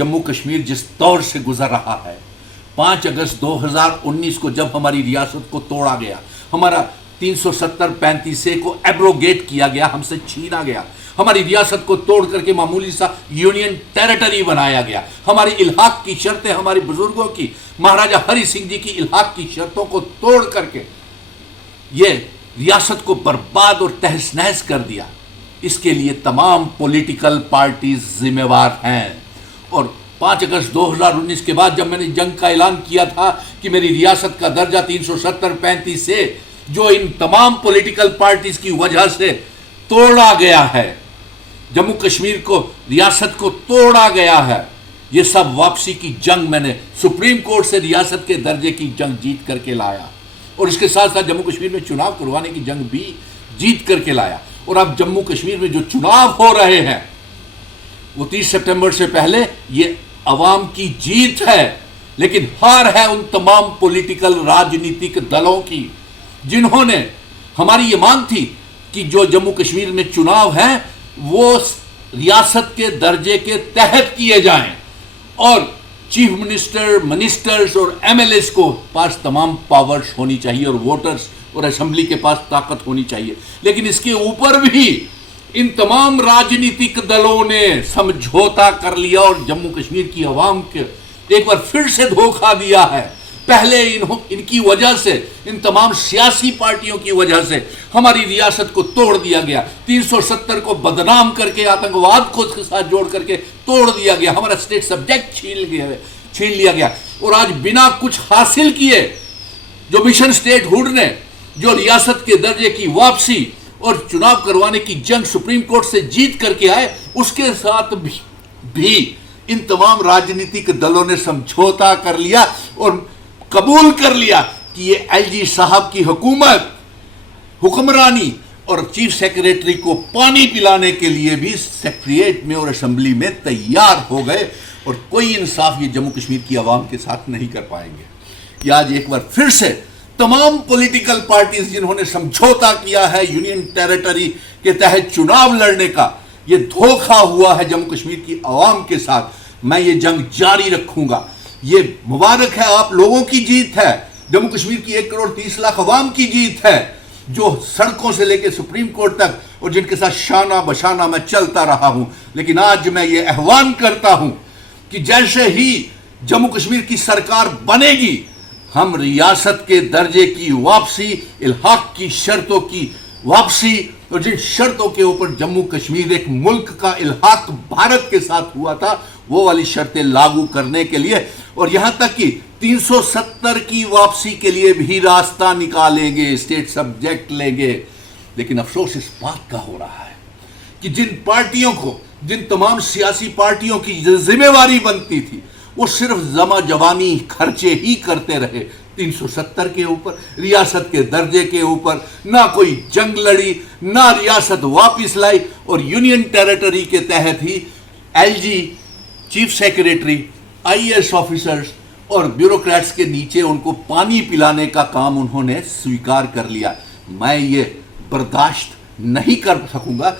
جموں کشمیر جس دور سے گزر رہا ہے، 5 اگست 2019 کو جب ہماری ریاست کو توڑا گیا، ہمارا 370-35 کو ایبروگیٹ کیا گیا، ہم سے چھینا گیا، ہماری ریاست کو توڑ کر کے معمولی سا یونین ٹیریٹری بنایا گیا، ہماری الحاق کی شرطیں، ہماری بزرگوں کی، مہاراجہ ہری سنگھ جی کی الحاق کی شرطوں کو توڑ کر کے یہ ریاست کو برباد اور تہس نہس کر دیا۔ اس کے لیے تمام پولیٹیکل پارٹیز ذمہ وار ہیں۔ اور 5 اگست 2019 کے بعد جب میں نے جنگ کا اعلان کیا تھا کہ میری ریاست کا درجہ 370-35 سے جو ان تمام پولیٹیکل پارٹیز کی وجہ سے توڑا گیا ہے، جموں کشمیر کو، ریاست کو توڑا گیا ہے، یہ سب واپسی کی جنگ میں نے سپریم کورٹ سے ریاست کے درجے کی جنگ جیت کر کے لایا، اور اس کے ساتھ ساتھ جموں کشمیر میں چناؤ کروانے کی جنگ بھی جیت کر کے لایا۔ اور اب جموں کشمیر میں جو چناؤ ہو رہے ہیں وہ 30 سپٹمبر سے پہلے یہ عوام کی جیت ہے، لیکن ہار ہے ان تمام پولیٹیکل راجنیتک دلوں کی جنہوں نے، ہماری یہ مانگ تھی کہ جو جموں کشمیر میں چناؤ ہیں وہ ریاست کے درجے کے تحت کیے جائیں، اور چیف منسٹرز اور ایم ایل ایز کو پاس تمام پاورز ہونی چاہیے، اور ووٹرز اور اسمبلی کے پاس طاقت ہونی چاہیے۔ لیکن اس کے اوپر بھی ان تمام راجنیتک دلوں نے سمجھوتا کر لیا اور جموں کشمیر کی عوام کے ایک بار پھر سے دھوکہ دیا ہے۔ پہلے ان کی وجہ سے، ان تمام سیاسی پارٹیوں کی وجہ سے ہماری ریاست کو توڑ دیا گیا، 370 کو بدنام کر کے، آتنکواد کو اس کے ساتھ جوڑ کر کے توڑ دیا گیا، ہمارا اسٹیٹ سبجیکٹ چھین لیا گیا، اور آج بنا کچھ حاصل کیے جو مشن اسٹیٹ ہوڈ نے جو ریاست کے درجے کی واپسی اور چناؤ کروانے کی جنگ سپریم کورٹ سے جیت کر کے آئے، اس کے ساتھ بھی ان تمام راجنیتک دلوں نے سمجھوتا کر لیا اور قبول کر لیا کہ یہ ایل جی صاحب کی حکومت، حکمرانی اور چیف سیکریٹری کو پانی پلانے کے لیے بھی سیکریٹریٹ میں اور اسمبلی میں تیار ہو گئے، اور کوئی انصاف یہ جموں کشمیر کی عوام کے ساتھ نہیں کر پائیں گے۔ یہ آج ایک بار پھر سے تمام پولیٹیکل پارٹیز جنہوں نے سمجھوتا کیا ہے یونین ٹیریٹری کے تحت چناؤ لڑنے کا، یہ دھوکہ ہوا ہے جموں کشمیر کی عوام کے ساتھ۔ میں یہ جنگ جاری رکھوں گا۔ یہ مبارک ہے، آپ لوگوں کی جیت ہے، جموں کشمیر کی 1,30,00,000 عوام کی جیت ہے، جو سڑکوں سے لے کے سپریم کورٹ تک اور جن کے ساتھ شانہ بشانہ میں چلتا رہا ہوں۔ لیکن آج میں یہ احوان کرتا ہوں کہ جیسے ہی جموں کشمیر کی سرکار بنے گی، ہم ریاست کے درجے کی واپسی، الحاق کی شرطوں کی واپسی، اور جن شرطوں کے اوپر جموں کشمیر ایک ملک کا الحاق بھارت کے ساتھ ہوا تھا، وہ والی شرطیں لاگو کرنے کے لیے، اور یہاں تک کہ 370 کی واپسی کے لیے بھی راستہ نکالیں گے، اسٹیٹ سبجیکٹ لیں گے۔ لیکن افسوس اس بات کا ہو رہا ہے کہ جن پارٹیوں کو، جن تمام سیاسی پارٹیوں کی ذمہ داری بنتی تھی، وہ صرف زما جوانی خرچے ہی کرتے رہے، 370 کے اوپر، ریاست کے درجے کے اوپر نہ کوئی جنگ لڑی، نہ ریاست واپس لائی، اور یونین ٹیریٹری کے تحت ہی L G, chief secretary, I S officers اور بیوروکریٹس کے نیچے ان کو پانی پلانے کا کام انہوں نے سویکار کر لیا۔ میں یہ برداشت نہیں کر سکوں گا۔